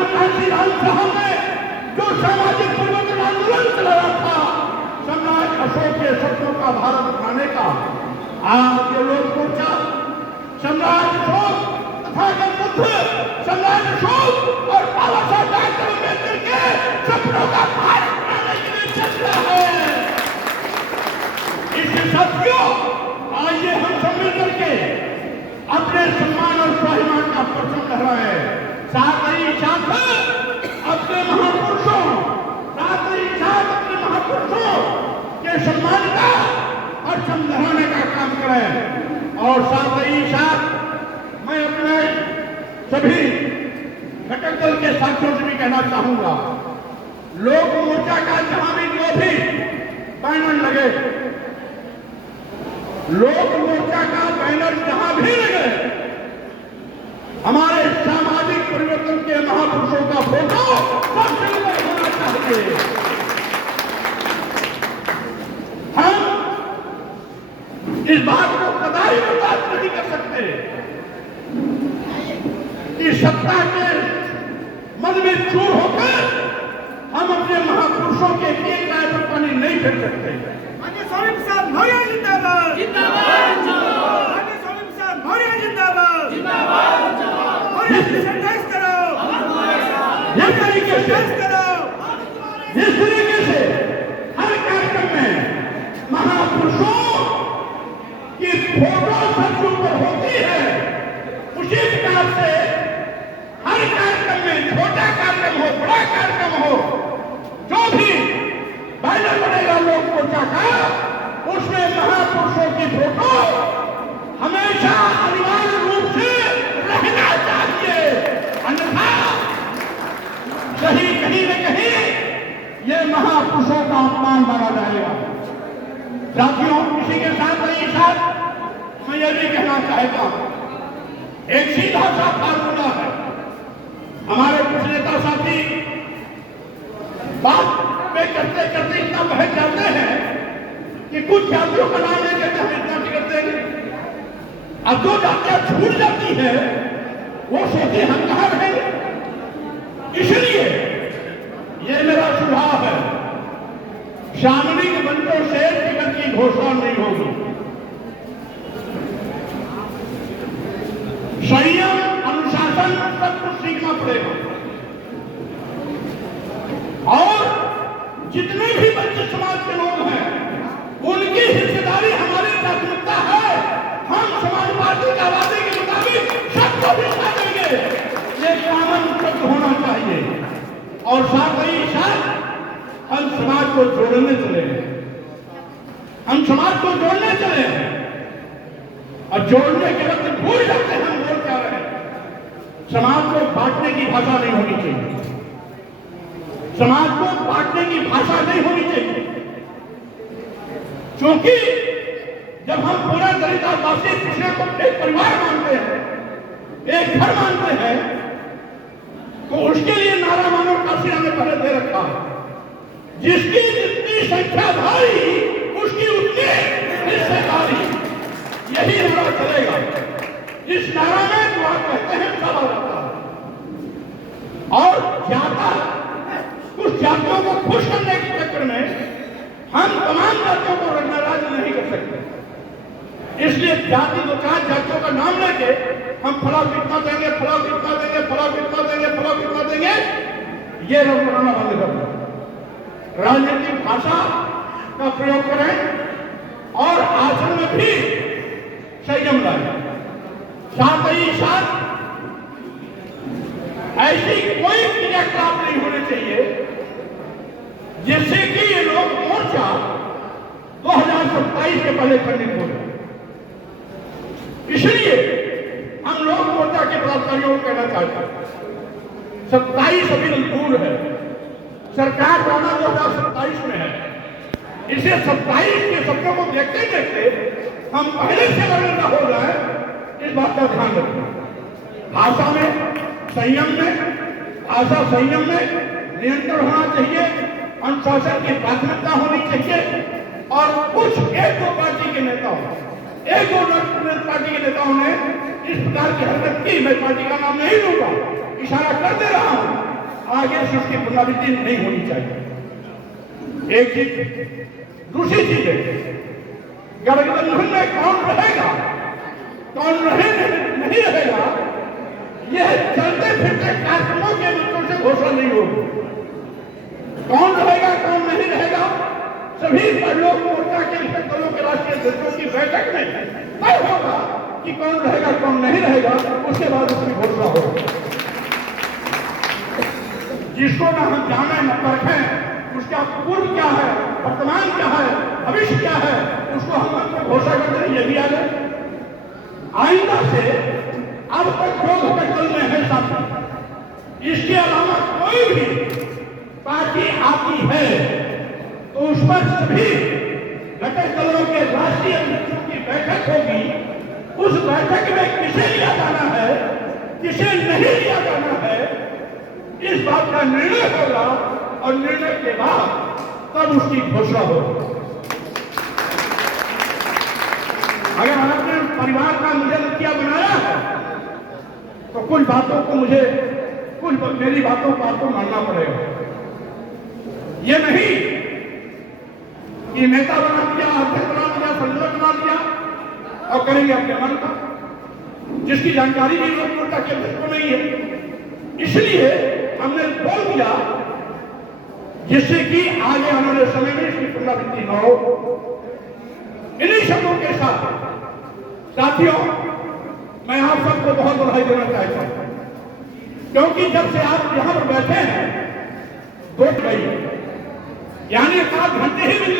लालू काशीराम साहब ने जो सामाजिक परिवर्तन आंदोलन चलाया था, सम्राट अशोक के सपनों का भारत बनाने का, आज ये लोग मोर्चा सम्राट अशोक तथागत बुद्ध, सम्राट अशोक और बाबा साहब डॉक्टर अम्बेडकर के सपनों का भारत बनाने के लिए चल रहा है। इसके साथियों, आइए हम सब मिलकर के अपने सम्मान और स्वाभिमान का परचम लहराएं। साथ ही साथ अपने महापुरुषों, साथ ही साथ अपने महापुरुषों के सम्मान का परचम लहराने का काम करें। और साथ ही साथ मैं अपने सभी घटक दल के साथियों से भी कहना चाहूंगा, लोक मोर्चा का जहां भी जो भी बैनर लगे, लोक मोर्चा का बैनर जहां भी लगे, हमारे सामाजिक परिवर्तन के महापुरुषों का फोटो सबसे ऊपर होना चाहिए। हम इस बात को कदापि बर्दाश्त नहीं कर सकते कि सत्ता के मद में चूर होकर हम अपने महापुरुषों के एक गाय पर पानी नहीं फेर सकते। स्वामी प्रसाद मौर्य जिंदाबाद, जिंदाबाद। स्वामी प्रसाद मौर्य जिंदाबाद, जिंदाबाद। सैनिटाइज करो, जिस तरीके से हर कार्यक्रम में महापुरुषों की फोटो सबसे ऊपर होती है, उसी प्रकार से हर कार्यक्रम में, छोटा कार्यक्रम हो, बड़ा कार्यक्रम हो, जो भी बैनर बनेगा लोक मोर्चा का, उसमें महापुरुषों की फोटो हमेशा अनिवार्य रूप से रहना चाहिए। अन्यथा कहीं न कहीं ये महापुरुषों का अपमान माना जाएगा। साथियों, इसी के साथ ही साथ मैं यह भी कहना चाहता हूं, एक सीधा सा फार्मूला है। हमारे कुछ नेता साथी बात पे करते करते इतना बहक जाते हैं कि कुछ जातियों का नाम लेकर हम इतना टिकट देंगे। अब जो जातियां छूट जाती है वो सोचे हम कहां रहेंगे। इसलिए ये मेरा सुझाव है, सामरिक मंचों से टिकट की घोषणा नहीं होगी। संयम, अनुशासन सब कुछ सीखना पड़ेगा। और जितने भी बच्चे समाज के लोग हैं, उनकी हिस्सेदारी हमारी प्राथमिकता है। हम समाज पार्टी का वादे के मुताबिक सबको भी साथ देंगे। ये कानून उपलब्ध होना चाहिए। और साथ ही साथ हम समाज को जोड़ने चले हैं, हम समाज को जोड़ने चले हैं। और जोड़ने के वक्त भूल जाते हैं हम बोल क्या रहे हैं। समाज को बांटने की भाषा नहीं होनी चाहिए, समाज को बांटने की भाषा नहीं होनी चाहिए। क्योंकि जब हम पूरे दलित आदिवासी पिछड़े को एक परिवार मानते हैं, एक घर मानते हैं, तो उसके लिए नारा मानव काशीरा ने पहले दे रखा है, जिसकी जितनी संख्या भारी उसकी उतनी हिस्सेदारी। यही नारा चलेगा। इस नारा में जो आप कहते हैं सब आ जाता है। और ज्यादा कुछ जातियों को खुश करने के चक्कर में हम तमाम जातियों को नाराज नहीं कर सकते। इसलिए जाति दो चार जातियों का नाम लेके हम फला कितना देंगे, फला कितना देंगे, फला कितना देंगे, फला कितना देंगे, ये लोग बनाना बंद कर दें। राजनीतिक भाषा का प्रयोग करें और आचरण में भी संयम लाएं। साथ ही साथ ऐसी कोई क्रियाकलाप नहीं होने चाहिए जिससे कि ये लोग मोर्चा 2027 के पहले खंडित हो जाए। इसलिए हम लोग मोर्चा के पदाधिकारियों को कहना चाहते हैं, 27 अभी दूर है, सरकार जाना 2027 में है। इसे 27 के सपनों को देखते देखते हम पहले से लड़ने न हो जाए, इस बात का ध्यान रखें। भाषा में संयम में, भाषा संयम में नियंत्रण होना चाहिए, अनुशासन की प्राथमिकता होनी चाहिए। और कुछ एक दो पार्टी के नेताओं, एक दो पार्टी के नेताओं ने इस प्रकार की हरकत की, मैं पार्टी का नाम नहीं लूंगा, इशारा कर दे रहा हूं, आगे से उसकी पुनरावृत्ति नहीं होनी चाहिए। एक चीज। दूसरी चीज है, गठबंधन में कौन रहेगा, कौन नहीं रहेगा, यह चलते फिरते कार्यक्रमों के मंत्रों से घोषणा नहीं होगी। कौन रहेगा कौन नहीं रहेगा, सभी लोक मोर्चा के दलों के राष्ट्रीय अध्यक्षों की बैठक में तय होगा कि कौन रहेगा कौन नहीं रहेगा, उसके बाद उसकी घोषणा होगी। जिसको न हम जाने न परखें, उसका पूर्व क्या है, वर्तमान क्या है, भविष्य क्या है, उसको हम अपने घोषणा करते हैं। ये भी आ जाए आइंदा से अब तक जो घटक दल में है साथी, इसके अलावा कोई भी पार्टी आती है तो उस पर सभी घटक दलों के राष्ट्रीय अध्यक्षों की बैठक होगी। उस बैठक में किसे लिया जाना है, किसे नहीं लिया जाना है, इस बात का निर्णय होगा और निर्णय के बाद तब उसकी घोषणा होगी। अगर आपने परिवार का मुझे मुखिया बनाया है तो कुछ बातों को मेरी बातों को आपको मानना पड़ेगा। ये नहीं कि नेता बना दिया, अध्यक्ष बना दिया, संयोजक बना दिया और करेंगे अपने मन का, जिसकी जानकारी भी लोक मोर्चा के अध्यक्ष को नहीं है। इसलिए हमने बोल दिया जिससे कि आगे आने वाले समय में इसकी पुनरावृत्ति न हो। इन्हीं शब्दों के साथ साथियों, मैं आप सबको बहुत बधाई देना चाहता हूं, क्योंकि जब से आप यहां पर बैठे हैं, वोट गई, यानी 7 घंटे ही बिजली